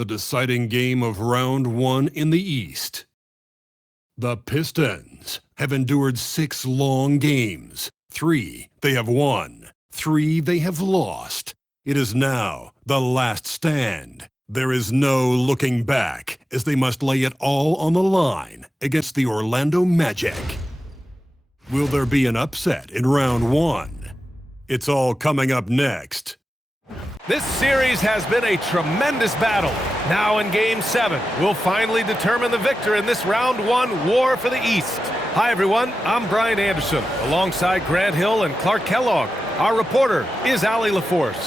the deciding game of round one in the East. The Pistons have endured 6 long games. 3 they have won, 3 they have lost. It is now the last stand. There is no looking back as they must lay it all on the line against the Orlando Magic. Will there be an upset in round one? It's all coming up next. This series has been a tremendous battle. Now in Game 7, we'll finally determine the victor in this round one war for the East. Hi everyone, I'm Brian Anderson, alongside Grant Hill and Clark Kellogg. Our reporter is Allie LaForce.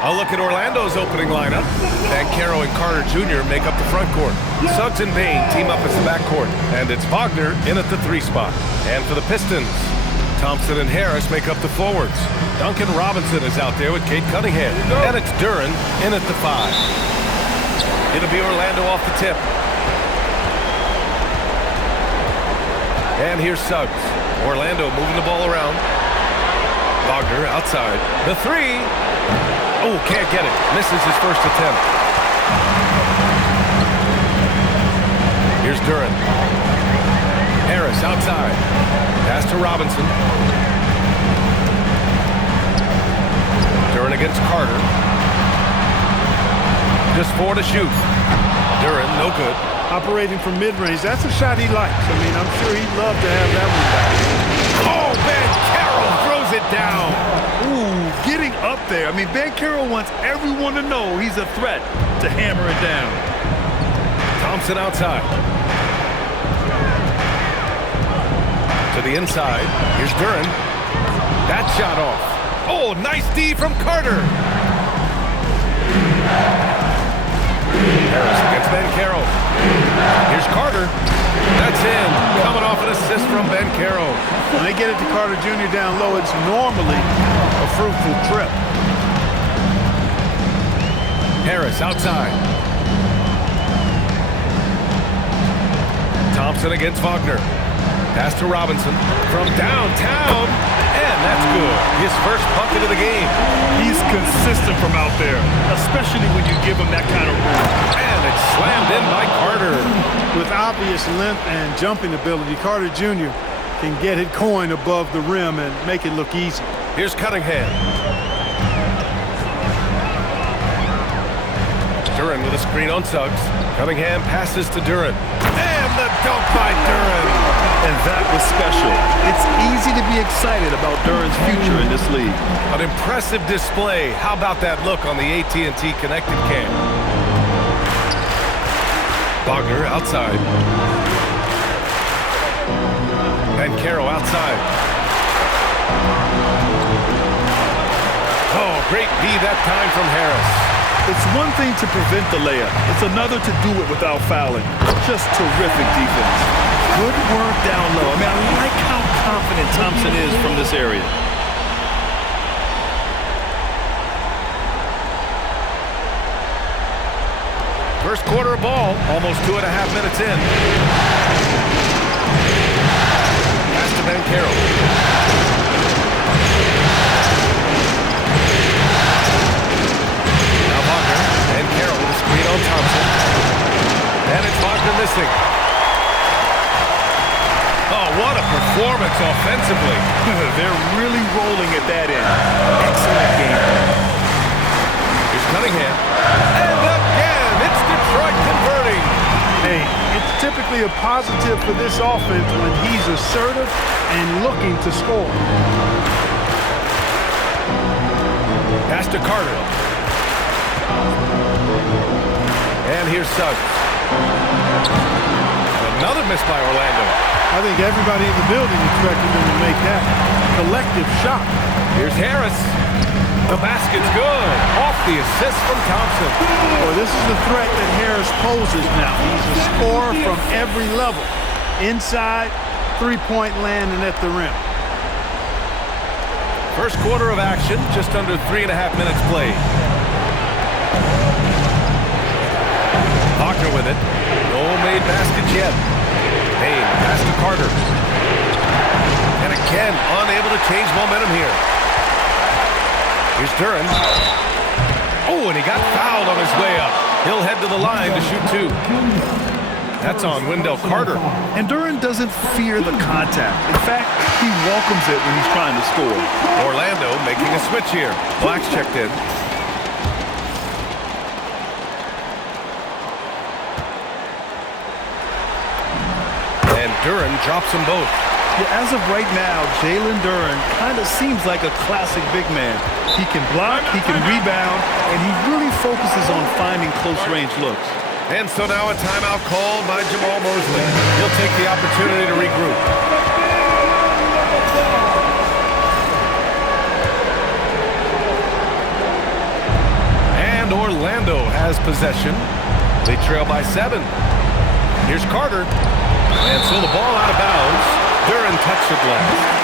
A look at Orlando's opening lineup. Banchero and Carter Jr. make up the front court. Suggs and Bain team up as the backcourt. And it's Wagner in at the 3 spot. And for the Pistons, Thompson and Harris make up the forwards. Duncan Robinson is out there with Cade Cunningham. And it's Duren in at the 5. It'll be Orlando off the tip. And here's Suggs. Orlando moving the ball around. Wagner outside. The 3. Oh, can't get it. Misses his first attempt. Here's Duren. Harris outside. Pass to Robinson. Duren against Carter. Just 4 to shoot. Duren, no good. Operating from mid-range, that's a shot he likes. I mean, I'm sure he'd love to have that one back. Oh, Banchero throws it down. Ooh, getting up there. I mean, Banchero wants everyone to know he's a threat to hammer it down. Thompson outside. To the inside. Here's Duren. That shot off. Oh, nice D from Carter. Harris against Banchero. Here's Carter. That's in. Coming off an assist from Banchero. When they get it to Carter Jr. down low, it's normally a fruitful trip. Harris outside. Thompson against Wagner. Pass to Robinson from downtown, and that's good. His first bucket of the game. He's consistent from out there, especially when you give him that kind of room. And it's slammed in by Carter. With obvious length and jumping ability, Carter Jr. can get it coin above the rim and make it look easy. Here's Cunningham. Duren with a screen on Suggs. Cunningham passes to Duren. And the dunk by Duren. And that was special. It's easy to be excited about Duren's future in this league. An impressive display. How about that look on the AT&T connected cam? Wagner outside. Banchero outside. Oh, great B that time from Harris. It's one thing to prevent the layup. It's another to do it without fouling. Just terrific defense. Good work down low. I mean, I like how confident Thompson is from this area. First quarter of ball, almost 2.5 minutes in. Pass to Banchero. Now Wagner and Carroll with a screen on Thompson. And it's Wagner missing. Oh, what a performance offensively. They're really rolling at that end. Excellent game. Here's Cunningham. And again, it's Detroit converting. Hey, it's typically a positive for this offense when he's assertive and looking to score. Pass to Carter. And here's Suggs. Another miss by Orlando. I think everybody in the building expected him to make that collective shot. Here's Harris. The basket's good. Off the assist from Thompson. Well, this is the threat that Harris poses now. He's a scorer from every level. Inside, three-point land, and at the rim. First quarter of action, just under 3.5 minutes played. Wagner with it. No made baskets yet. Bain, pass to Carter. And again, unable to change momentum here. Here's Duren. Oh, and he got fouled on his way up. He'll head to the line to shoot two. That's on Wendell Carter. And Duren doesn't fear the contact. In fact, he welcomes it when he's trying to score. Orlando making a switch here. Black's checked in. And Duren drops them both. Yeah, as of right now, Jalen Duren kind of seems like a classic big man. He can block, he can rebound, and he really focuses on finding close-range looks. And so now a timeout called by Jamal Mosley. He'll take the opportunity to regroup. And Orlando has possession. They trail by 7. Here's Carter. And so the ball out of bounds. Duren touched it last.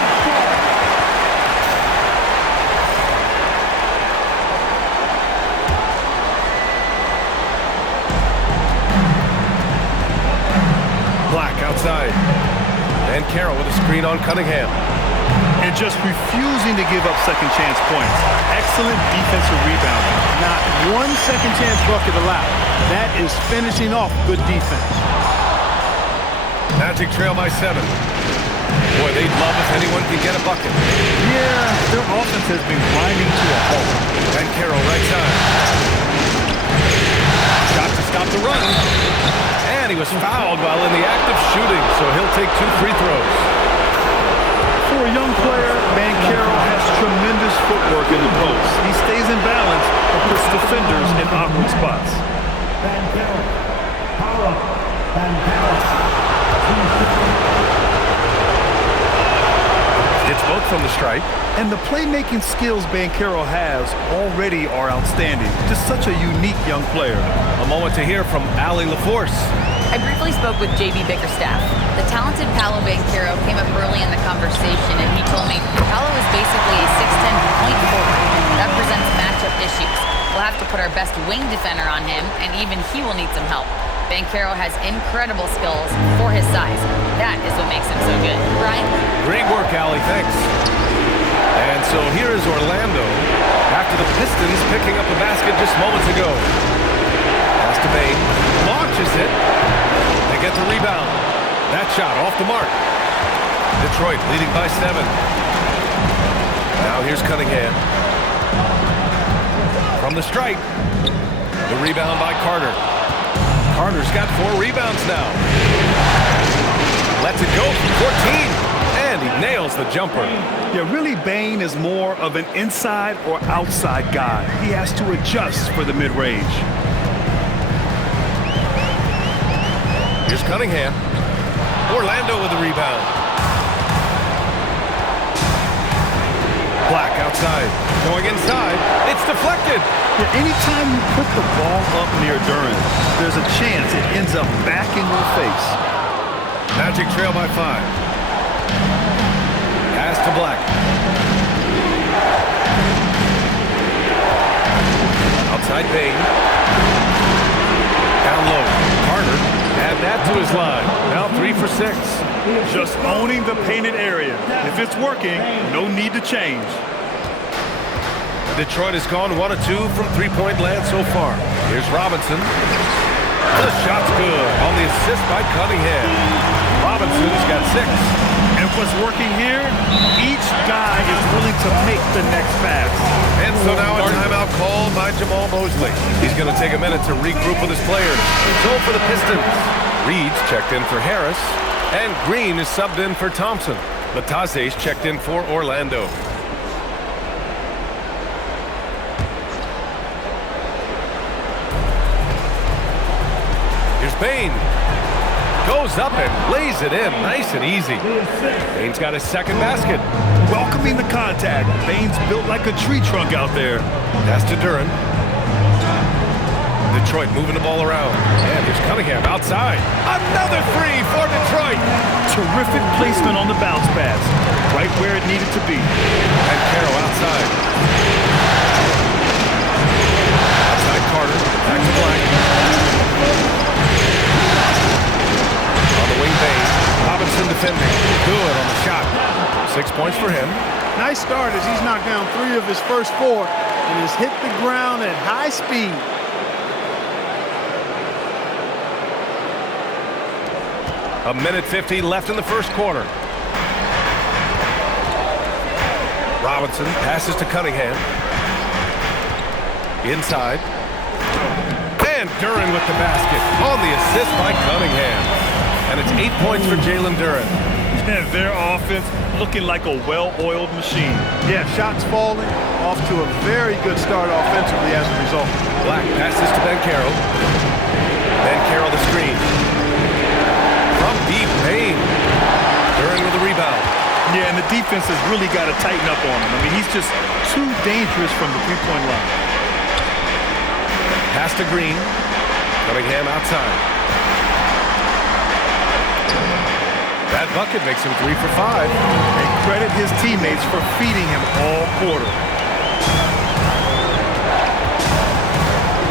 Black outside. And Carroll with a screen on Cunningham. And just refusing to give up second chance points. Excellent defensive rebounding. Not one second chance bucket allowed. That is finishing off good defense. Magic trail by 7. Boy, they'd love if anyone could get a bucket. Yeah, their offense has been grinding to a halt. And Carroll right side. Shot to stop the run. And he was fouled while in the act of shooting, so he'll take 2 free throws. For a young player, Carroll has tremendous footwork in the post. He stays in balance and puts defenders in awkward spots. It's both from the stripe. And the playmaking skills Carroll has already are outstanding. Just such a unique young player. A moment to hear from Allie LaForce. I briefly spoke with J.B. Bickerstaff. The talented Paolo Banchero came up early in the conversation, and he told me Paolo is basically a 6'10" point forward. That presents matchup issues. We'll have to put our best wing defender on him, and even he will need some help. Banchero has incredible skills for his size. That is what makes him so good. Brian? Great work, Allie. Thanks. And so here is Orlando after the Pistons picking up a basket just moments ago. Pass to Bain. Launches it. They get the rebound. That shot off the mark. Detroit leading by 7. Now here's Cunningham. From the stripe. The rebound by Carter. Carter's got 4 rebounds now. Lets it go from 14. And he nails the jumper. Yeah, really, Bain is more of an inside or outside guy. He has to adjust for the mid-range. Here's Cunningham. Orlando with the rebound. Black outside. Going inside. It's deflected. Yeah, anytime you put the ball up near Duren, there's a chance it ends up back in your face. Magic trail by 5. Pass to Black. Outside Bain. Down low. Carter. Add that to his line. Now 3 for 6. Just owning the painted area. If it's working, no need to change. Detroit has gone 1 of 2 from three-point land so far. Here's Robinson. The shot's good on the assist by Cunningham. Robinson's got 6. And what's working here, each guy is willing to make the next pass. And so now a timeout called by Jamal Mosley. He's going to take a minute to regroup with his players. So for the Pistons, Reed's checked in for Harris, and Green is subbed in for Thompson. Lataze's checked in for Orlando. Here's Bain. Goes up and lays it in nice and easy. Bain's got his second basket. Welcoming the contact. Bain's built like a tree trunk out there. Pass to Duren. Detroit moving the ball around. And here's Cunningham outside. Another 3 for Detroit. Terrific placement on the bounce pass. Right where it needed to be. And Carroll outside. Outside Carter. Back to Black. On the wing Bain. Robinson defending. Good on the shot. 6 points for him. Nice start as he's knocked down 3 of his first 4 and has hit the ground at high speed. A minute 50 left in the first quarter. Robinson passes to Cunningham. Inside. And Duren with the basket on the assist by Cunningham. And it's 8 points for Jalen Duren. And their offense looking like a well-oiled machine. Yeah, shots falling, off to a very good start offensively as a result. Black passes to Banchero. Banchero the screen. From deep, Payne. Duren with the rebound. Yeah, and the defense has really got to tighten up on him. I mean, he's just too dangerous from the three-point line. Pass to Green. Cunningham outside. That bucket makes him 3 for 5. And credit his teammates for feeding him all quarter.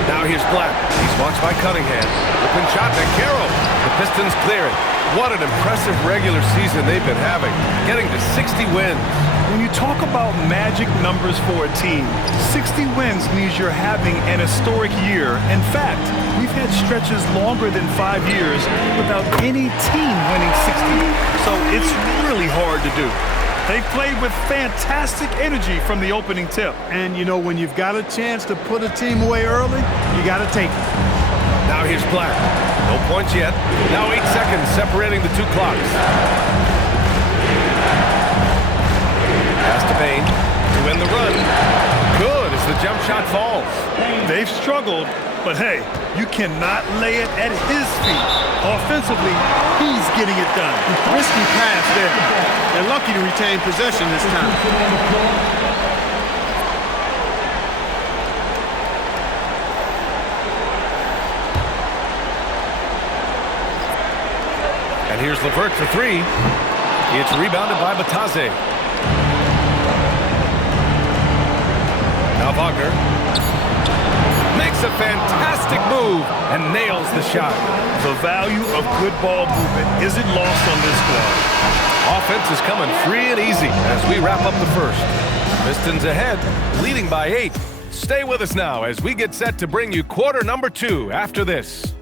Now here's Black. He's watched by Cunningham. Open shot, Banchero. The Pistons clear it. What an impressive regular season they've been having, getting to 60 wins. When you talk about magic numbers for a team, 60 wins means you're having an historic year. In fact, we've had stretches longer than 5 years without any team winning 60. So it's really hard to do. They played with fantastic energy from the opening tip. And, you know, when you've got a chance to put a team away early, you got to take it. Now here's Black. No points yet. Now 8 seconds separating the two clocks. Pass to Payne to win the run. Good as the jump shot falls. They've struggled, but hey, you cannot lay it at his feet. Offensively, he's getting it done. Risky pass there. They're lucky to retain possession this time. And here's LeVert for 3. It's rebounded by Batase. Now Wagner makes a fantastic move and nails the shot. The value of good ball movement isn't lost on this squad. Offense is coming free and easy as we wrap up the first. Pistons ahead, leading by 8. Stay with us now as we get set to bring you quarter number 2 after this.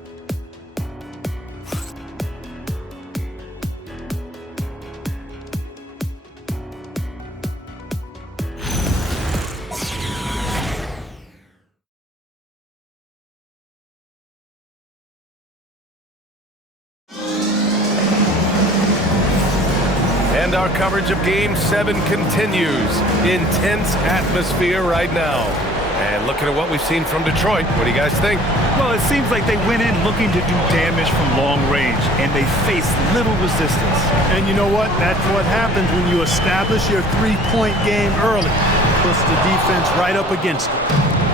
And our coverage of Game 7 continues. Intense atmosphere right now. And looking at what we've seen from Detroit, what do you guys think? Well, it seems like they went in looking to do damage from long range, and they faced little resistance. And you know what? That's what happens when you establish your three-point game early. Puts the defense right up against it.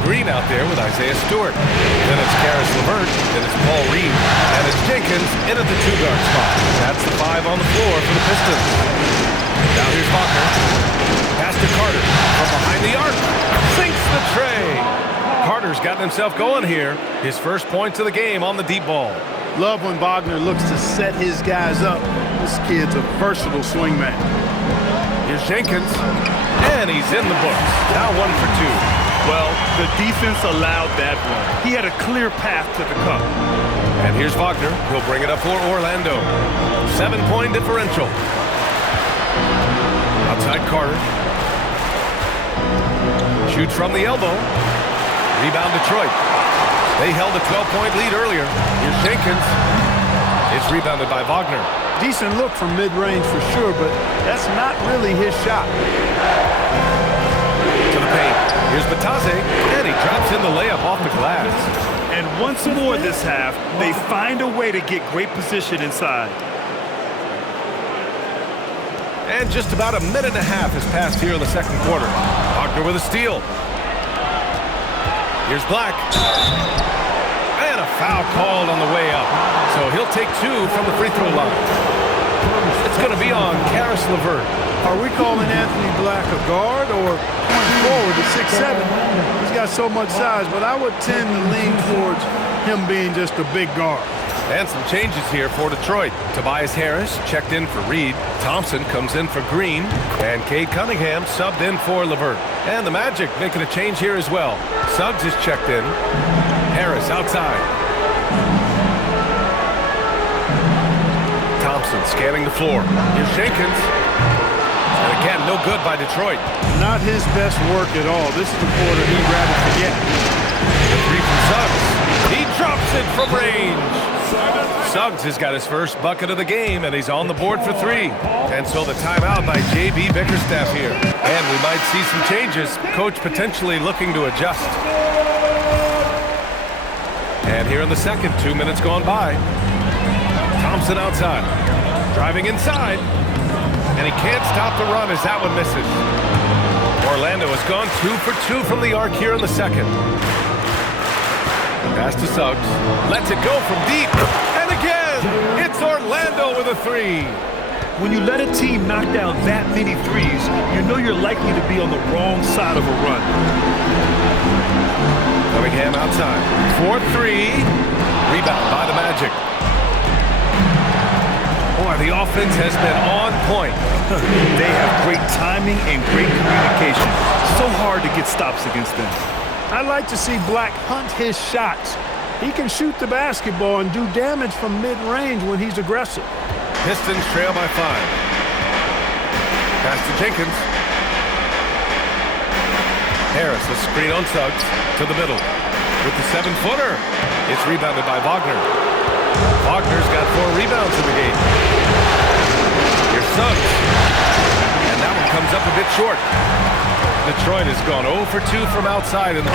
Green out there with Isaiah Stewart. Then it's Karis LeVert. Then it's Paul Reed. And it's Jenkins in at the 2-guard spot. That's the 5 on the floor for the Pistons. Now here's Wagner. Pass to Carter from behind the arc. Sinks the tray. Carter's gotten himself going here. His first points of the game on the deep ball. Love when Wagner looks to set his guys up. This kid's a versatile swingman. Here's Jenkins. And he's in the books. Now 1 for 2. Well, the defense allowed that one. He had a clear path to the cup. And here's Wagner. He'll bring it up for Orlando. 7-point differential. Outside Carter. Shoots from the elbow. Rebound Detroit. They held a 12-point lead earlier. Here's Jenkins. It's rebounded by Wagner. Decent look from mid-range for sure, but that's not really his shot. To the paint. Here's Batase, and he drops in the layup off the glass. And once more this half, they find a way to get great position inside. And just about a minute and a half has passed here in the second quarter. Wagner with a steal. Here's Black. And a foul called on the way up. So he'll take 2 from the free throw line. It's going to be on Karis LeVert. Are we calling Anthony Black a guard or point forward to 6'7"? He's got so much size, but I would tend to lean towards him being just a big guard. And some changes here for Detroit. Tobias Harris checked in for Reed. Thompson comes in for Green. And Cade Cunningham subbed in for LeVert. And the Magic making a change here as well. Suggs is checked in. Harris outside. Thompson scanning the floor. Here's Jenkins. And again, no good by Detroit. Not his best work at all. This is the quarter he'd rather forget. The three from Suggs. He drops it from range. Suggs has got his first bucket of the game, and he's on the board for three. And so the timeout by J.B. Bickerstaff here. And we might see some changes. Coach potentially looking to adjust. And here in the second, 2 minutes gone by. Thompson outside. Driving inside. And he can't stop the run as that one misses. Orlando has gone 2 for 2 from the arc here in the second. Pass to Suggs. Lets it go from deep. And again, it's Orlando with a three. When you let a team knock down that many threes, you know you're likely to be on the wrong side of a run. Cunningham outside. 4-3. Rebound by the Magic. Boy, the offense has been on point. They have great timing and great communication. So hard to get stops against them. I like to see Black hunt his shots. He can shoot the basketball and do damage from mid-range when he's aggressive. Pistons trail by 5. Pass to Jenkins. Harris, a screen on Suggs to the middle. With the 7-footer. It's rebounded by Wagner. Wagner's got 4 rebounds in the game. Here's Suggs. And that one comes up a bit short. Detroit has gone 0 for 2 from outside. And the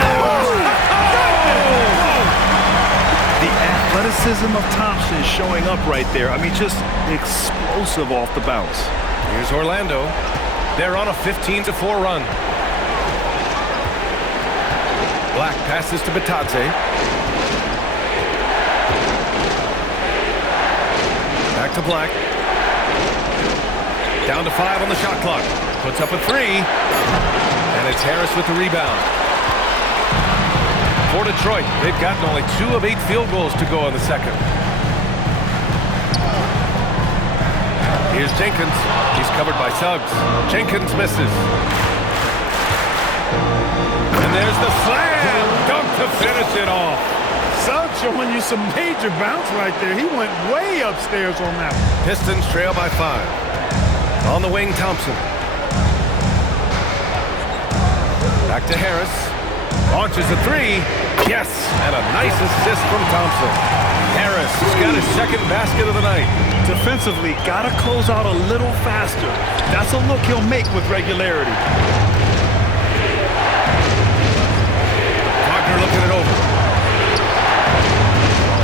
athleticism of Thompson showing up right there. I mean, just explosive off the bounce. Here's Orlando. They're on a 15-4 run. Black passes to Bitadze. Back to Black. Down to 5 on the shot clock. Puts up a 3. And it's Harris with the rebound. For Detroit, they've gotten only 2 of 8 field goals to go in the second. Here's Jenkins. He's covered by Suggs. Jenkins misses. And there's the slam dunk to finish it off. Suggs showing you some major bounce right there. He went way upstairs on that one. Pistons trail by 5. On the wing, Thompson. Back to Harris. Launches a 3. Yes, and a nice assist from Thompson. Harris has got his second basket of the night. Defensively, got to close out a little faster. That's a look he'll make with regularity. Wagner looking it over.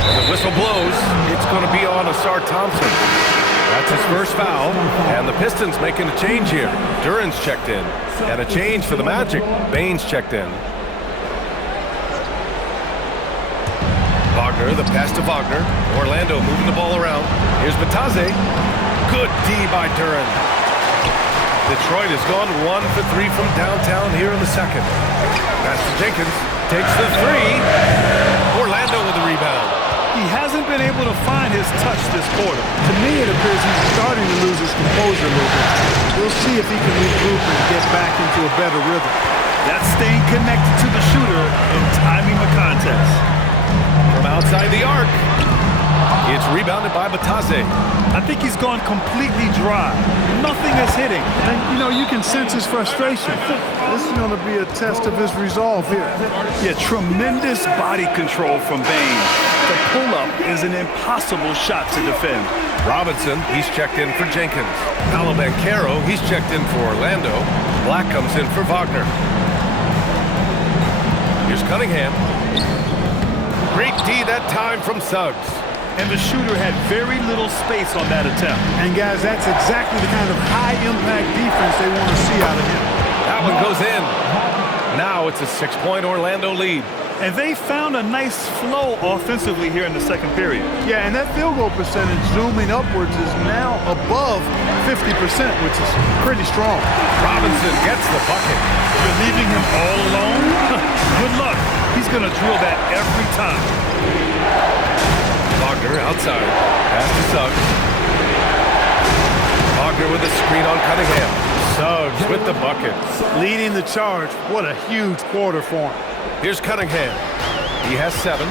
And the whistle blows. It's going to be on Asar Thompson. That's his first foul. And the Pistons making a change here. Duran's checked in. And a change for the Magic. Baines checked in. Wagner, the pass to Wagner. Orlando moving the ball around. Here's Bitadze. Good D by Duran. Detroit has gone 1 for 3 from downtown here in the second. Pass to Jenkins. Takes the 3. Orlando with the rebound. He hasn't been able to find his touch this quarter. To me, it appears he's starting to lose his composure a little bit. We'll see if he can regroup and get back into a better rhythm. That's staying connected to the shooter and timing the contest. From outside the arc, it's rebounded by Bitadze. I think he's gone completely dry. Nothing is hitting. And, you know, you can sense his frustration. This is going to be a test of his resolve here. Yeah, tremendous body control from Baines. The pull-up is an impossible shot to defend. Robinson, he's checked in for Jenkins. Paolo-Banchero, he's checked in for Orlando. Black comes in for Wagner. Here's Cunningham. Great D that time from Suggs. And the shooter had very little space on that attempt. And, guys, that's exactly the kind of high-impact defense they want to see out of him. That one goes in. Now it's a 6-point Orlando lead. And they found a nice flow offensively here in the second period. Yeah, and that field goal percentage zooming upwards is now above 50%, which is pretty strong. Robinson gets the bucket. You're leaving him all alone? Good luck. He's going to drill that every time. Wagner outside. Pass to Suggs. Wagner with a screen on Cunningham. Suggs with the bucket. Leading the charge. What a huge quarter for him. Here's Cunningham. He has 7.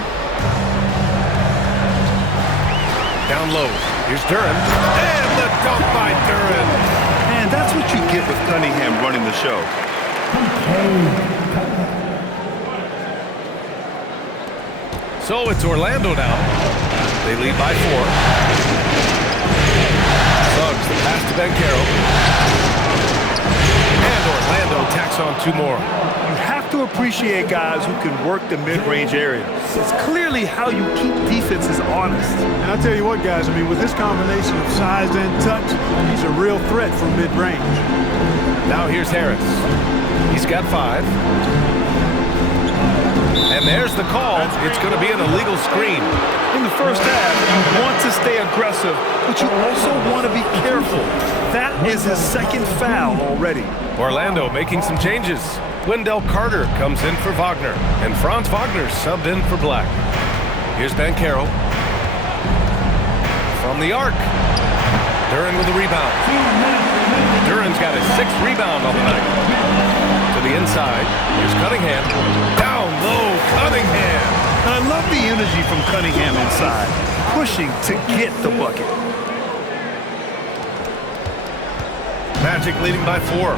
Down low. Here's Duren, and the dunk by Duren. And that's what you get with Cunningham running the show. So it's Orlando now. They lead by 4. Suggs the pass to Banchero. And Orlando tacks on 2 more. You have to appreciate guys who can work the mid-range area. It's clearly how you keep defenses honest. And I'll tell you what, guys, I mean, with this combination of size and touch, he's a real threat from mid-range. Now here's Harris. He's got 5. And there's the call. It's going to be an illegal screen. In the first half, you want to stay aggressive, but you also want to be careful. That is his 2nd foul already. Orlando making some changes. Wendell Carter comes in for Wagner, and Franz Wagner subbed in for Black. Here's Banchero. From the arc. Duren with the rebound. Duren's got his 6th rebound on the night. To the inside. Here's Cunningham. Down low, Cunningham. And I love the energy from Cunningham inside, pushing to get the bucket. Magic leading by 4.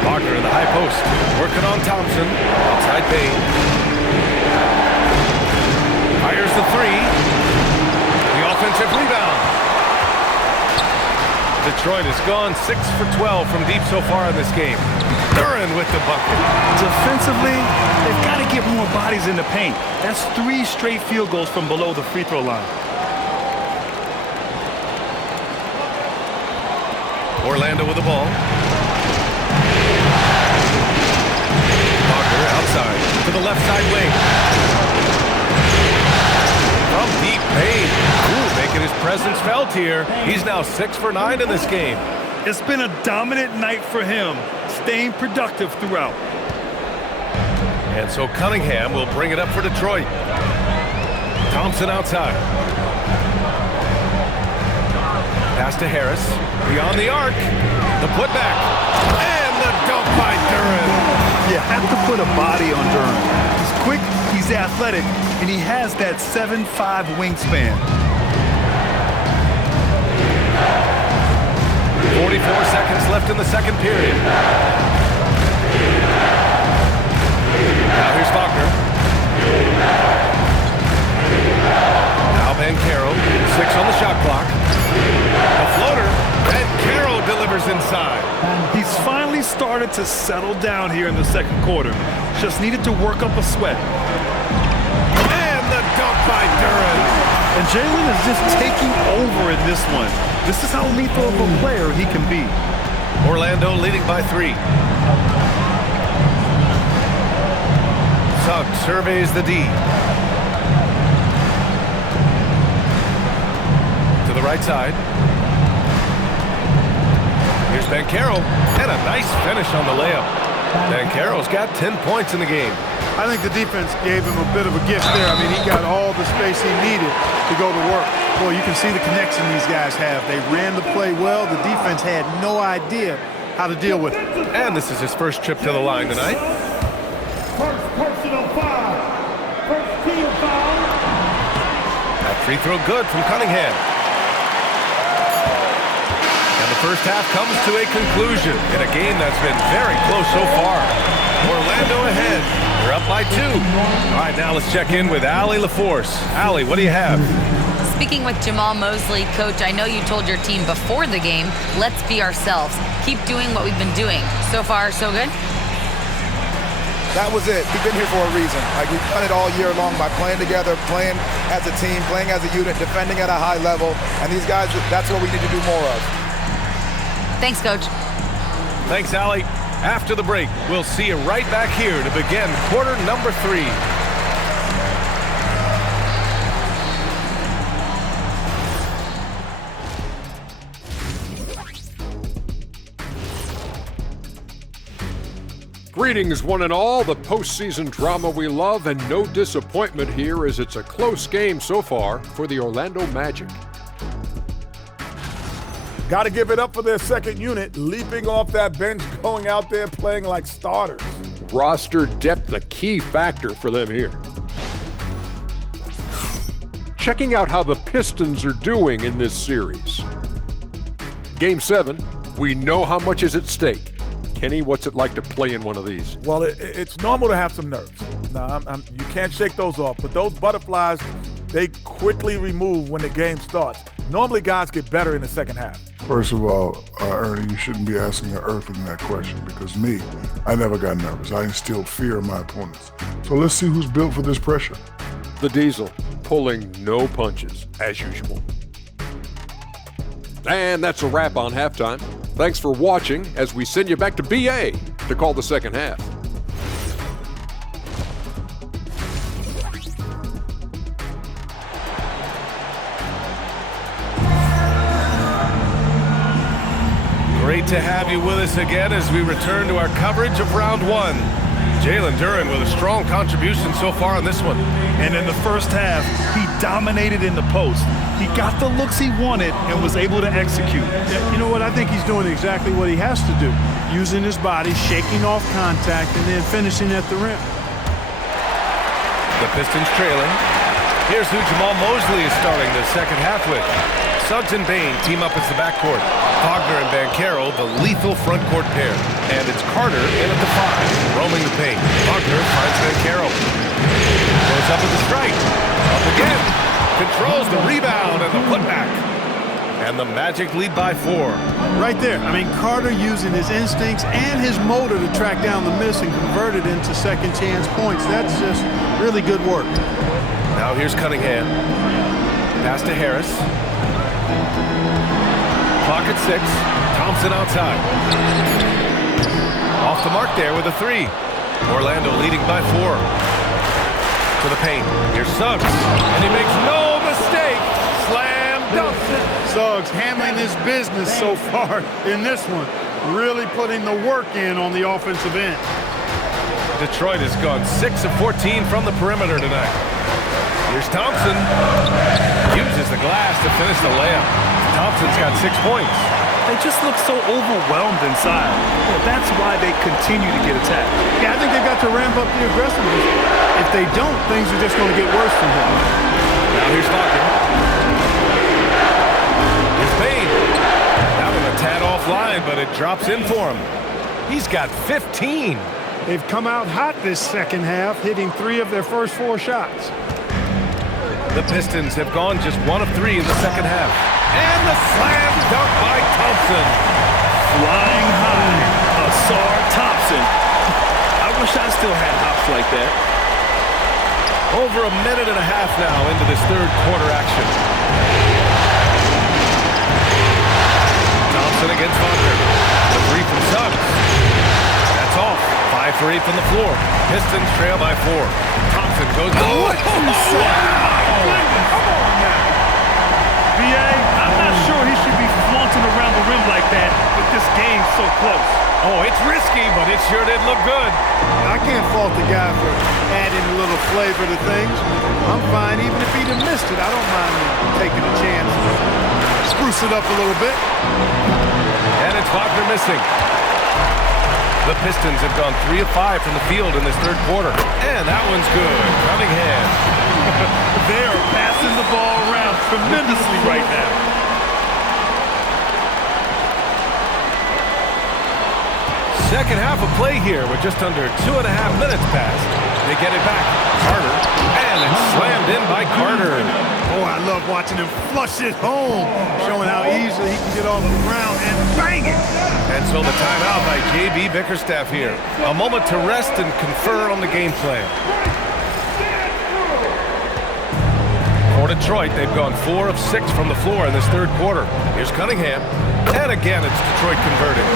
Wagner in the high post, working on Thompson. Outside Bain. Fires the 3. The offensive rebound. Detroit has gone 6 for 12 from deep so far in this game. Duren with the bucket. Defensively, they've got to get more bodies in the paint. That's 3 straight field goals from below the free throw line. Orlando with the ball. Wagner outside to the left side wing. From deep Bain. Making his presence felt here. He's now 6 for 9 in this game. It's been a dominant night for him, staying productive throughout. And so Cunningham will bring it up for Detroit. Thompson outside. Pass to Harris. Beyond the arc. The putback. And the dunk by Duren. You have to put a body on Duren. He's quick, he's athletic, and he has that 7'5" wingspan. 44 seconds left in the 2nd period. Now here's Wagner. Now Banchero, 6 on the shot clock. The floater, Banchero delivers inside. He's finally started to settle down here in the 2nd quarter. Just needed to work up a sweat. And the dunk by Duren. And Jalen is just taking over in this one. This is how lethal of a player he can be. Orlando leading by 3. Suggs surveys the D. To the right side. Here's Banchero. And a nice finish on the layup. Banchero's got 10 points in the game. I think the defense gave him a bit of a gift there. I mean, he got all the space he needed to go to work. Boy, you can see the connection these guys have. They ran the play well. The defense had no idea how to deal with it. And this is his first trip to the line tonight. First personal foul. First team foul. That free throw good from Cunningham. And the first half comes to a conclusion in a game that's been very close so far. Orlando ahead. They're up by 2. All right, now let's check in with Allie LaForce. Allie, what do you have? Speaking with Jamal Mosley, Coach, I know you told your team before the game, let's be ourselves. Keep doing what we've been doing. So far, so good? That was it. We've been here for a reason. Like, we've done it all year long by playing together, playing as a team, playing as a unit, defending at a high level. And these guys, that's what we need to do more of. Thanks, Coach. Thanks, Allie. After the break, we'll see you right back here to begin quarter number 3. Greetings, one and all. The postseason drama we love, and no disappointment here as it's a close game so far for the Orlando Magic. Got to give it up for their second unit, leaping off that bench, going out there playing like starters. Roster depth, a key factor for them here. checking out how the Pistons are doing in this series. Game 7, we know how much is at stake. Kenny, what's it like to play in one of these? Well, it's normal to have some nerves. Now, you can't shake those off, but those butterflies, they quickly remove when the game starts. Normally, guys get better in the second half. First of all, Ernie, you shouldn't be asking an Earthling that question because me, I never got nervous. I instilled fear in my opponents. So let's see who's built for this pressure. The Diesel pulling no punches, as usual. And that's a wrap on halftime. Thanks for watching as we send you back to BA to call the second half. Great to have you with us again as we return to our coverage of round 1. Jalen Duren with a strong contribution so far on this one. And in the first half, he dominated in the post. He got the looks he wanted and was able to execute. You know what? I think he's doing exactly what he has to do. Using his body, shaking off contact, and then finishing at the rim. The Pistons trailing. Here's who Jamal Mosley is starting the second half with. Suggs and Bane team up as the backcourt. Wagner and Banchero, the lethal front court pair. And it's Carter in at the 5, roaming the paint. Wagner finds Banchero. Goes up with the strike. Up again. Controls the rebound and the putback. And the Magic lead by 4. Right there. I mean, Carter using his instincts and his motor to track down the miss and convert it into second chance points. That's just really good work. Now here's Cunningham. Pass to Harris. Clock at 6. Thompson outside. Off the mark there with a 3. Orlando leading by 4. To the paint. Here's Suggs. And he makes no mistake. Slam dunk. Suggs handling his business so far in this one. Really putting the work in on the offensive end. Detroit has gone 6 of 14 from the perimeter tonight. Here's Thompson. Uses the glass to finish the layup. Thompson's got 6 points. They just look so overwhelmed inside. Well, that's why they continue to get attacked. Yeah, I think they've got to ramp up the aggressiveness. If they don't, things are just going to get worse from here. Now here's Wagner. Here's Bane. That one a tad offline, but it drops in for him. He's got 15. They've come out hot this second half, hitting 3 of their first 4 shots. The Pistons have gone just 1 of 3 in the second half. And the slam dunk by Thompson. Flying high, Asar Thompson. I wish I still had hops like that. Over a minute and a half now into this third quarter action. Thompson against Wagner. The 3 from Suggs. That's off. 5 for 8 from the floor. Pistons trail by 4. Thompson goes. What you say? Come on now. B.A., I'm not sure he should be flaunting around the rim like that with this game so close. Oh, it's risky, but it sure did look good. I can't fault the guy for adding a little flavor to things. I'm fine even if he'd have missed it. I don't mind taking a chance. Spruce it up a little bit. And it's Wagner missing. The Pistons have gone 3 of 5 from the field in this third quarter. And that one's good. Cunningham. They are passing the ball around tremendously right now. Second half of play here with just under 2.5 minutes passed. They get it back. Carter. And it's slammed in by Carter. Oh, I love watching him flush it home, showing how easily he can get off the ground and bang it. And so the timeout by J.B. Bickerstaff here. A moment to rest and confer on the game plan. For Detroit, they've gone 4 of 6 from the floor in this third quarter. Here's Cunningham. And again, it's Detroit converted.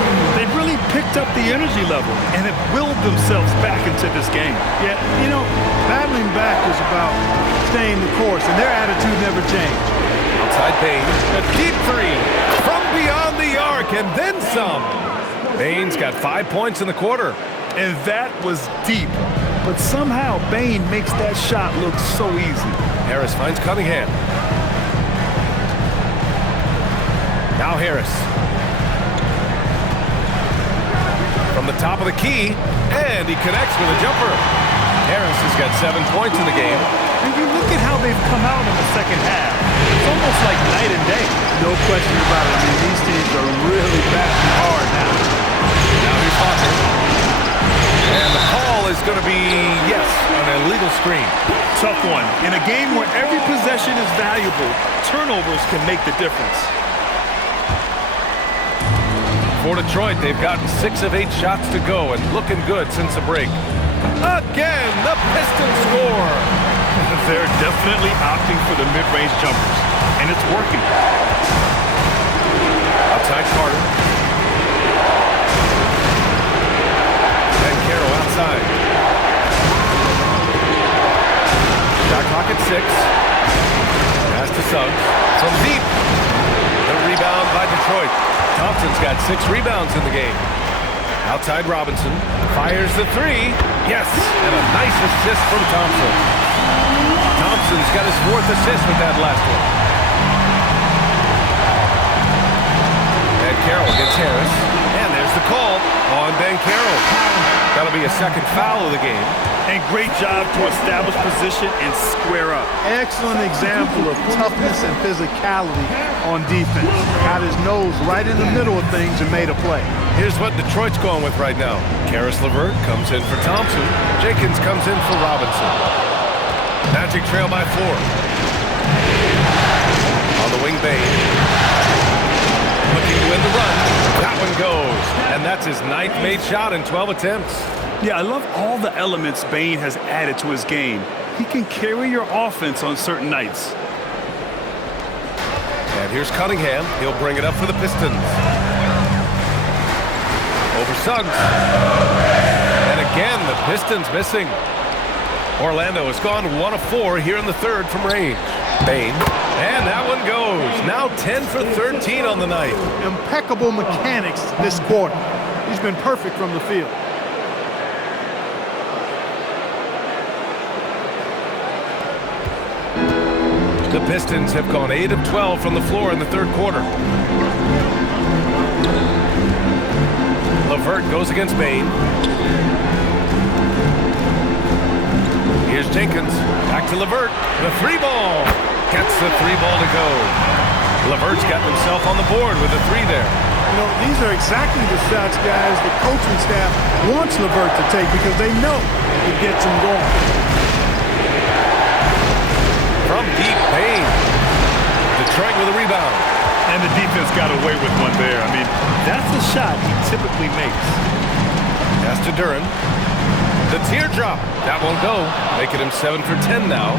They've really picked up the energy level and have willed themselves back into this game. Yeah, you know, battling back is about staying the course, and their attitude never changed. Outside Bane, a deep 3 from beyond the arc, and then some. Bane's got 5 points in the quarter. And that was deep. But somehow Bane makes that shot look so easy. Harris finds Cunningham. Now Harris. From the top of the key, and he connects with a jumper. Harris has got 7 points in the game. And you look at how they've come out in the second half. It's almost like night and day. No question about it. I mean, these teams are really battling hard now. Now here's Foster. And the call is going to be, yes, an illegal screen. Tough one. In a game where every possession is valuable, turnovers can make the difference. For Detroit, they've gotten 6 of 8 shots to go and looking good since the break. Again, the Pistons score. They're definitely opting for the mid-range jumpers, and it's working. Outside Carter. And Carroll outside. Shot clock at 6. Pass to Suggs. From deep. The rebound by Detroit. Thompson's got 6 rebounds in the game. Outside Robinson. Fires the 3. Yes! And a nice assist from Thompson. Thompson's got his 4th assist with that last one. And Carroll gets Harris. And there's the call on Ben Carroll. That'll be a second foul of the game. And great job to establish position and square up. Excellent example of toughness and physicality on defense. Got his nose right in the middle of things and made a play. Here's what Detroit's going with right now. Karis LeVert comes in for Thompson. Jenkins comes in for Robinson. Magic trail by 4. On the wing, Bane. Looking to win the run. That one goes. And that's his 9th made shot in 12 attempts. Yeah, I love all the elements Bane has added to his game. He can carry your offense on certain nights. And here's Cunningham. He'll bring it up for the Pistons. Over Suggs. And again, the Pistons missing. Orlando has gone 1 of 4 here in the 3rd from range. Bane. And that one goes. Now 10 for 13 on the night. Impeccable mechanics this quarter. He's been perfect from the field. The Pistons have gone 8 of 12 from the floor in the 3rd quarter. LeVert goes against Bane. Here's Jenkins. Back to LeVert. The 3-ball. Gets the 3-ball to go. LeVert's got himself on the board with a 3 there. You know, these are exactly the shots, guys, the coaching staff wants LeVert to take because they know it gets him going. From deep, Bane. Detroit with a rebound. And the defense got away with one there. I mean, that's the shot he typically makes. Pass to Duren. The teardrop. That won't go. Making him 7 for 10 now.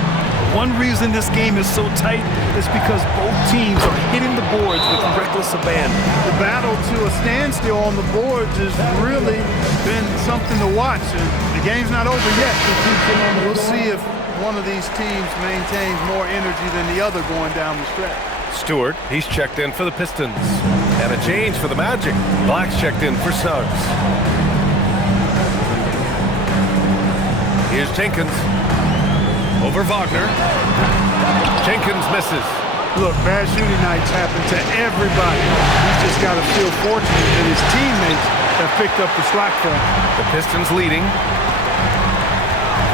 One reason this game is so tight is because both teams are hitting the boards with reckless abandon. The battle to a standstill on the boards has really been something to watch. And the game's not over yet. We'll see if one of these teams maintains more energy than the other going down the stretch. Stewart, he's checked in for the Pistons. And a change for the Magic. Black's checked in for Suggs. Here's Jenkins. Over Wagner. Jenkins misses. Look, bad shooting nights happen to everybody. He's just got to feel fortunate that his teammates have picked up the slack for him. The Pistons leading.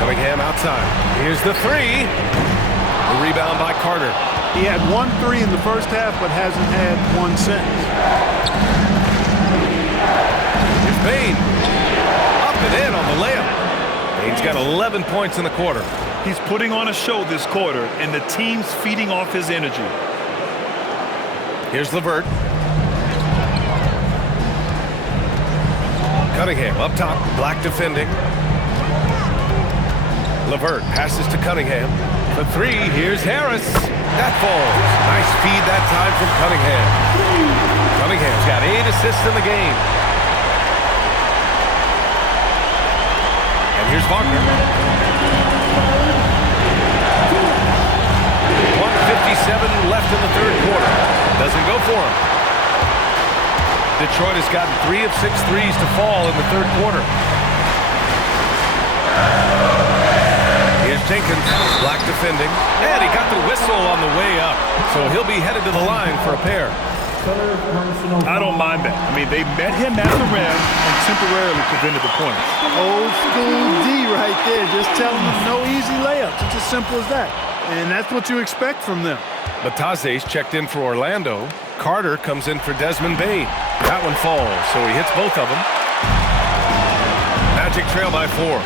Cunningham outside. Here's the 3. The rebound by Carter. He had 1 3 in the first half, but hasn't had one since. Here's Bane. Up and in on the layup. Bane's got 11 points in the quarter. He's putting on a show this quarter, and the team's feeding off his energy. Here's LeVert. Cunningham up top. Black defending. LeVert passes to Cunningham. For 3, here's Harris. That falls. Nice feed that time from Cunningham. Cunningham's got 8 assists in the game. And here's Wagner. 1:57 left in the 3rd quarter. Doesn't go for him. Detroit has gotten 3 of 6 threes to fall in the 3rd quarter. Here's Jenkins, Black defending, and he got the whistle on the way up, so he'll be headed to the line for a pair. Third personal I don't mind that. I mean, they met him at the rim and temporarily prevented the points. Old school D right there, just telling them no easy layups. It's as simple as that. And that's what you expect from them. Batase's checked in for Orlando. Carter comes in for Desmond Bane. That one falls, so he hits both of them. Magic trail by 4.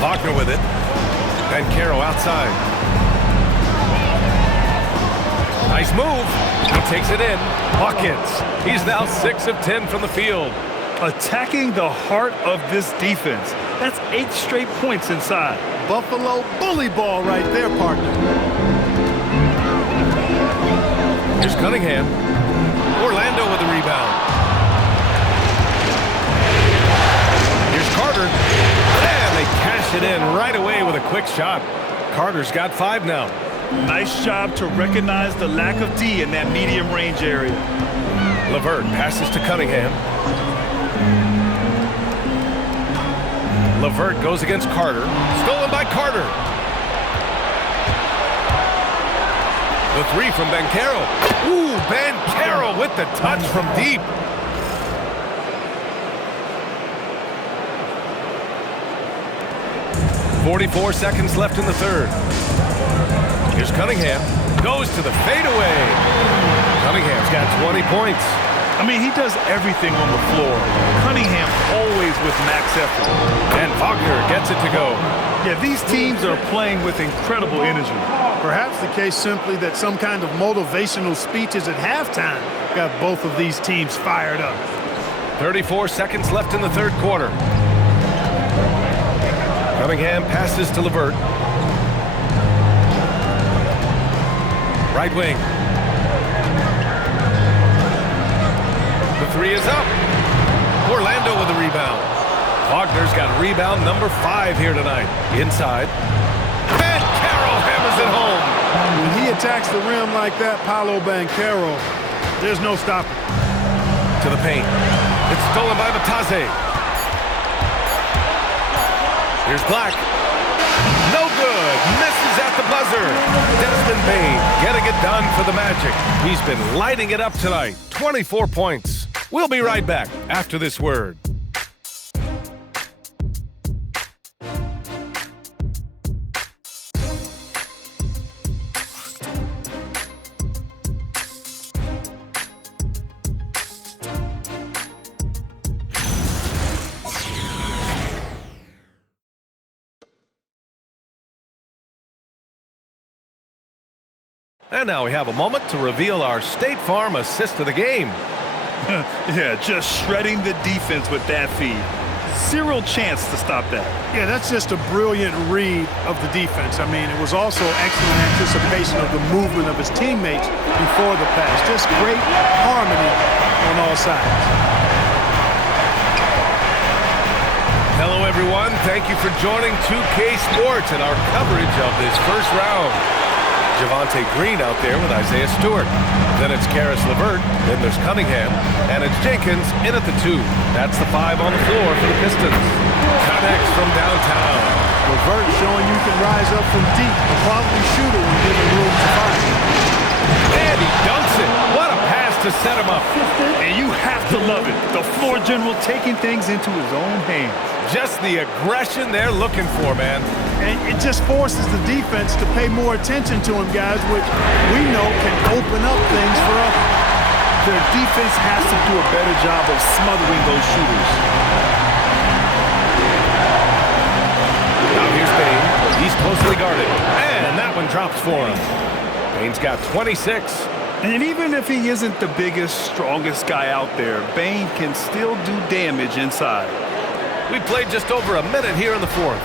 Wagner with it. And Caro outside. Nice move. He takes it in. Buckets. He's now 6 of 10 from the field. Attacking the heart of this defense. That's 8 straight points inside. Buffalo bully ball right there, partner. Here's Cunningham. Orlando with the rebound. Here's Carter. And they cash it in right away with a quick shot. Carter's got 5 now. Nice job to recognize the lack of D in that medium range area. LeVert passes to Cunningham. LeVert goes against Carter. Stolen by Carter. The 3 from Banchero. Ooh, Banchero with the touch from deep. .44 seconds left in the third. Here's Cunningham. Goes to the fadeaway. Cunningham's got 20 points. I mean, he does everything on the floor. Cunningham always with max effort. And Wagner gets it to go. Yeah, these teams are playing with incredible energy. Perhaps the case simply that some kind of motivational speeches at halftime got both of these teams fired up. 34 seconds left in the third quarter. Cunningham passes to LeVert. Right wing. The 3 is up. Orlando with the rebound. Wagner's got rebound number 5 here tonight. Inside. And Carroll hammers it home. When he attacks the rim like that, Paolo Banchero, there's no stopping. To the paint. It's stolen by Batase. Here's Black. No good. Misses at the buzzer. Desmond Bane getting it done for the Magic. He's been lighting it up tonight. 24 points. We'll be right back after this word. And now we have a moment to reveal our State Farm assist of the game. Yeah, just shredding the defense with that feed. Zero chance to stop that. Yeah, that's just a brilliant read of the defense. I mean, it was also excellent anticipation of the movement of his teammates before the pass. Just great harmony on all sides. Hello, everyone. Thank you for joining 2K Sports and our coverage of this first round. Javonte Green out there with Isaiah Stewart. Then it's Karis LeVert. Then there's Cunningham. And it's Jenkins in at the 2. That's the 5 on the floor for the Pistons. Connects from downtown. LeVert showing you can rise up from deep. A quality shooter when given room to fire. And he dunks it. What a pass to set him up. And you have to love it. The floor general taking things into his own hands. Just the aggression they're looking for, man. And it just forces the defense to pay more attention to him, guys, which we know can open up things for us. Their defense has to do a better job of smothering those shooters. Now here's Bane. He's closely guarded. And that one drops for him. Bane's got 26. And even if he isn't the biggest, strongest guy out there, Bane can still do damage inside. We played just over a minute here in the fourth.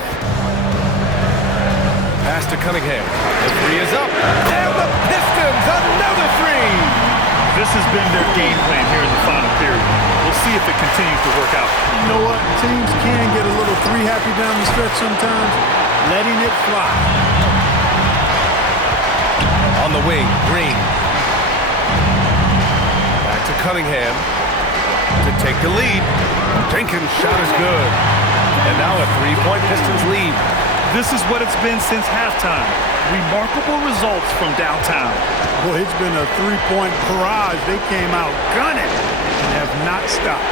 Pass to Cunningham. The 3 is up. And the Pistons, another 3. This has been their game plan here in the final period. We'll see if it continues to work out. You know what? Teams can get a little 3 happy down the stretch sometimes. Letting it fly. On the wing, Green. Back to Cunningham to take the lead. Jenkins' shot is good. And now a 3-point Pistons lead. This is what it's been since halftime. Remarkable results from downtown. Boy, it's been a three-point barrage. They came out gunning and have not stopped.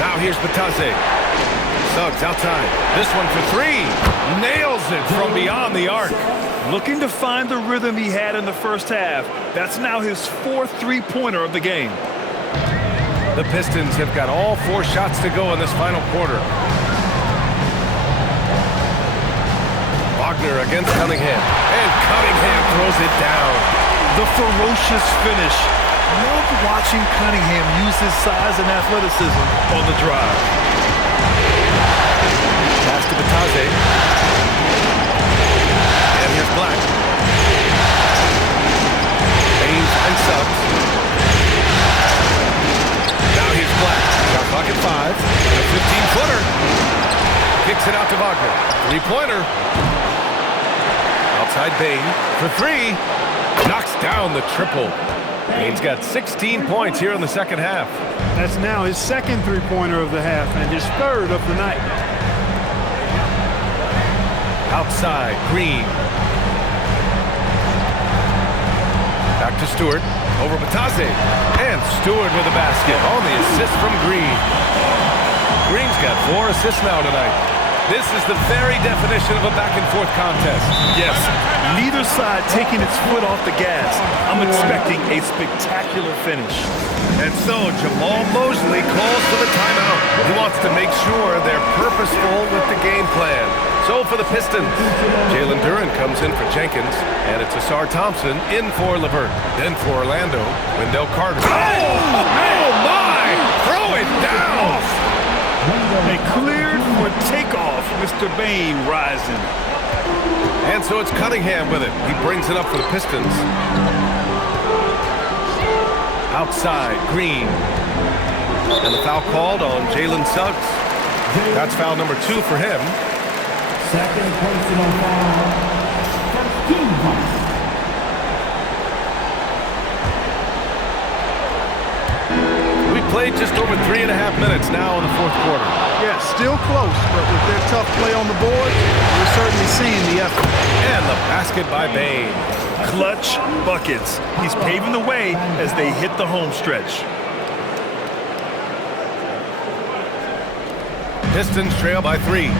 Now here's Batase. Suggs outside. This one for three. Nails it from beyond the arc. Looking to find the rhythm he had in the first half. That's now his fourth three-pointer of the game. The Pistons have got all 4 shots to go in this final quarter. Wagner against Cunningham. And Cunningham throws it down. The ferocious finish. Love watching Cunningham use his size and athleticism on the drive. Pass to Batase. And here's Black. Baines and Suggs. Now here's Black. Shot clock at 5. And a 15-footer. Kicks it out to Wagner. Three-pointer. Outside Bain for 3. Knocks down the triple. Bain's got 16 points here in the second half. That's now his second three-pointer of the half and his third of the night. Outside, Green. Back to Stewart. Over Batase. And Stewart with a basket on the assist from Green. Green's got 4 assists now tonight. This is the very definition of a back-and-forth contest. Yes, neither side taking its foot off the gas. I'm expecting a spectacular finish. And so Jamal Mosley calls for the timeout. He wants to make sure they're purposeful with the game plan. So for the Pistons, Jalen Duren comes in for Jenkins, and it's Asar Thompson in for LeVert. Then for Orlando, Wendell Carter. Oh my! Throw it down! They cleared for takeoff. Mr. Bain rising. And so it's Cunningham with it. He brings it up for the Pistons. Outside, Green. And the foul called on Jalen Suggs. That's foul number 2 for him. Second personal foul. First team foul. We played just over 3.5 minutes now in the fourth quarter. Yeah, still close, but with their tough play on the board, we're certainly seeing the effort. And the basket by Bain. Clutch buckets. He's paving the way as they hit the home stretch. Pistons trail by 3.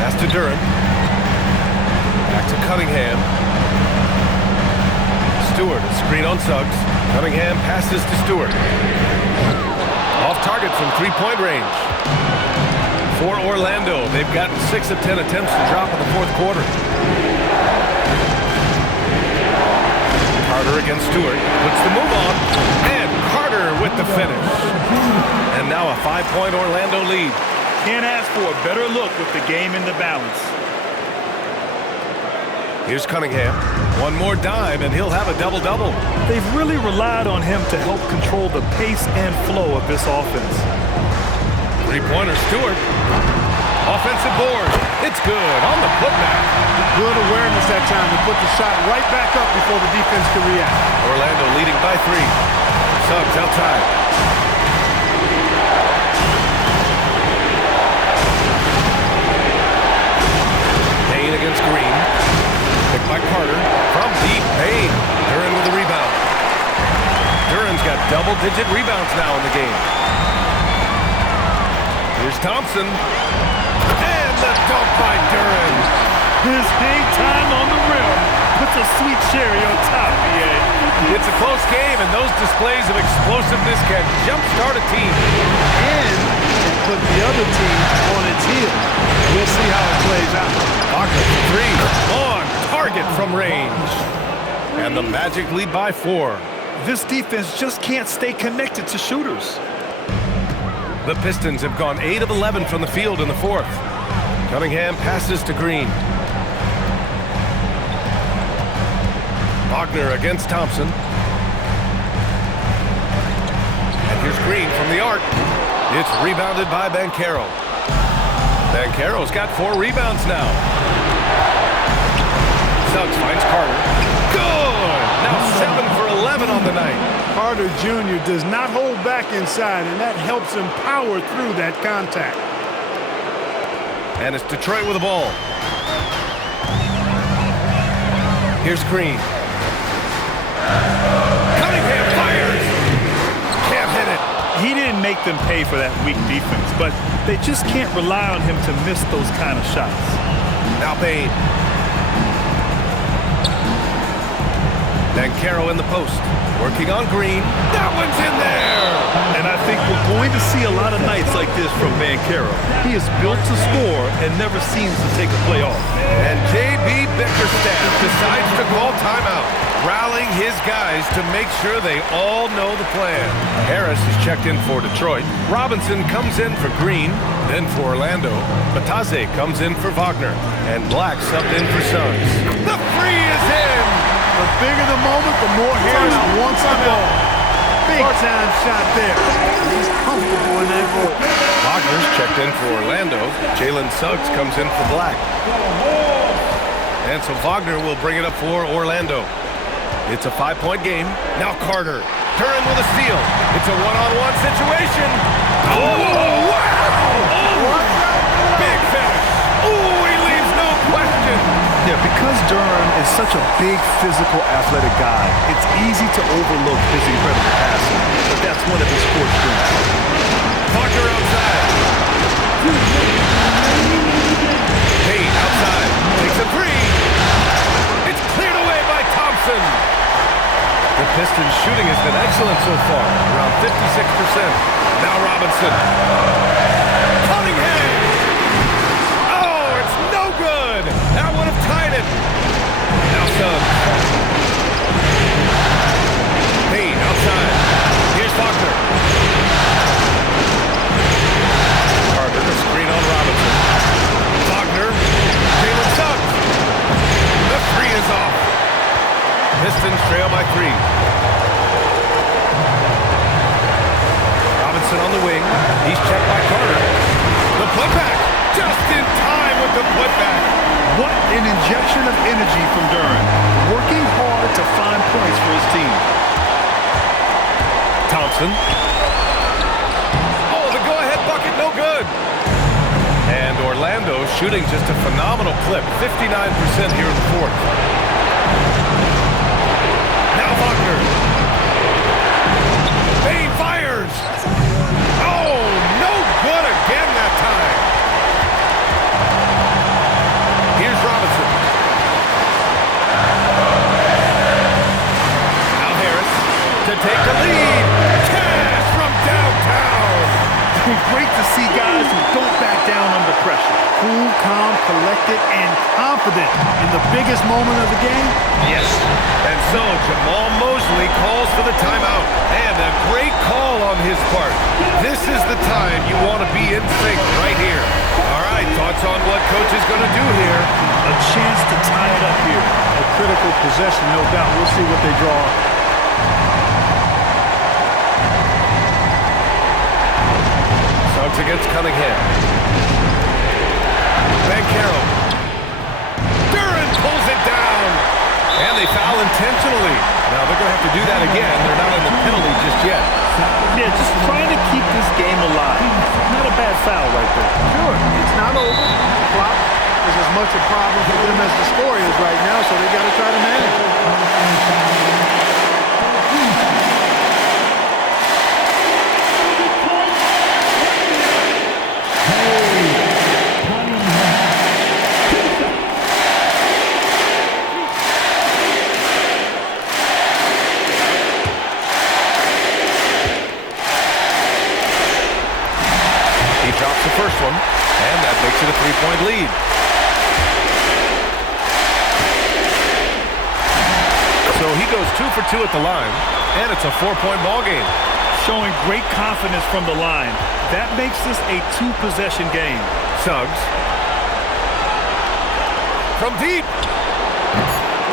Pass to Duren. Back to Cunningham. Stewart, a screen on Suggs. Cunningham passes to Stewart. Off target from 3-point range. For Orlando, they've gotten 6 of 10 attempts to drop in the fourth quarter. Carter against Stewart. Puts the move on. And Carter with the finish. And now a 5-point Orlando lead. Can't ask for a better look with the game in the balance. Here's Cunningham. One more dime, and he'll have a double-double. They've really relied on him to help control the pace and flow of this offense. Three-pointer, Stewart. Offensive board. It's good on the putback. Good awareness that time to put the shot right back up before the defense can react. Orlando leading by 3. Suggs outside. Bain against Green. Picked by Carter. From deep, Bain. Duren with the rebound. Duren's got double-digit rebounds now in the game. Here's Thompson. And the dunk by Duren. His hang time on the rim puts a sweet cherry on top, BA. It's a close game, and those displays of explosiveness can jumpstart a team. And put the other team on its heels. We'll see how it plays out. Wagner, 3. On target from range. And the Magic lead by 4. This defense just can't stay connected to shooters. The Pistons have gone 8 of 11 from the field in the fourth. Cunningham passes to Green. Wagner against Thompson. And here's Green from the arc. It's rebounded by Banchero. Banchero's got 4 rebounds now. Suggs finds Carter. Good! Now 7 for 11 on the night. Carter Jr. does not hold back inside, and that helps him power through that contact. And it's Detroit with the ball. Here's Green. Cunningham fires. Can't hit it. He didn't make them pay for that weak defense, but they just can't rely on him to miss those kind of shots. Now Payne. Banchero in the post. Working on Green. That one's in there! And I think we're going to see a lot of nights like this from Banchero. He is built to score and never seems to take a play off. And J.B. Bickerstaff decides to call timeout, rallying his guys to make sure they all know the plan. Harris is checked in for Detroit. Robinson comes in for Green, then for Orlando. Bataze comes in for Wagner. And Black subbed in for Suggs. The three is in! The bigger the moment, the more Harris wants the ball. Big time shot there. He's comfortable in that ball. Wagner's checked in for Orlando. Jalen Suggs comes in for Black. And so Wagner will bring it up for Orlando. It's a 5-point game. Now Carter. Curran with a steal. It's a one-on-one situation. Oh, wow! Big finish. Oh, he leaves no question. Yeah, because Duran is such a big, physical, athletic guy, it's easy to overlook his incredible passing. But that's one of his core strengths. Parker outside. Payne outside. Takes a three. It's cleared away by Thompson. The Pistons' shooting has been excellent so far, around 56%. Now Robinson. Cunningham. Oh, it's no good. That would have tied it. Now Suggs. Payne outside. Here's Wagner. Carter to screen on Robinson. Wagner. Jalen Suggs. The three is off. Pistons trail by 3. Robinson on the wing. He's checked by Carter. The putback. Just in time with the putback. What an injection of energy from Duran. Working hard to find points for his team. Thompson. Oh, the go-ahead bucket, no good. And Orlando shooting just a phenomenal clip. 59% here in the fourth. Now Wagner. Payne fires. Oh, no good again that time. Here's Robinson. Now Harris to take the lead. Cash from downtown. Great to see guys who don't back down under pressure. Cool, calm, collected, and confident in the biggest moment of the game. Yes. And so Jamal Mosley calls for the timeout. And a great call on his part. This is the time you want to be in sync right here. All right, thoughts on what coach is going to do here? A chance to tie it up here. A critical possession, no doubt. We'll see what they draw. Suggs against Cunningham. Banchero. Duran pulls it down. And they foul intentionally. Now they're going to have to do that again. They're not in the penalty just yet. Yeah, just trying to keep this game alive. Not a bad foul right there. Sure, it's not over. The clock is as much a problem for them as the score is right now, so they got to try to manage it. Drops the first one, and that makes it a 3-point lead. So he goes 2 for 2 at the line, and it's a 4-point ball game. Showing great confidence from the line. That makes this a 2-possession game. Suggs. From deep.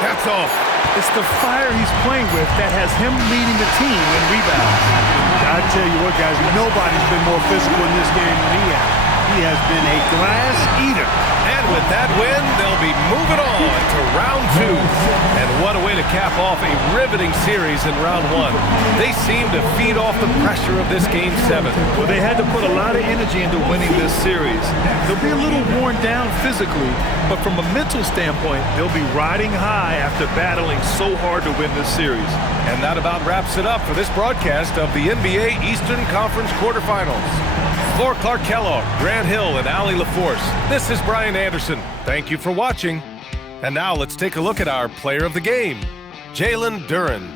That's off. It's the fire he's playing with that has him leading the team in rebounds. I tell you what, guys, nobody's been more physical in this game than he has. He has been a glass eater. And with that win, they'll be moving on to round 2. And what a way to cap off a riveting series in round 1. They seem to feed off the pressure of this Game 7. Well, they had to put a lot of energy into winning this series. They'll be a little worn down physically, but from a mental standpoint, they'll be riding high after battling so hard to win this series. And that about wraps it up for this broadcast of the NBA Eastern Conference quarterfinals. For Clark Kellogg, Grant Hill, and Allie LaForce, this is Brian Anderson. Thank you for watching. And now let's take a look at our player of the game, Jalen Duren.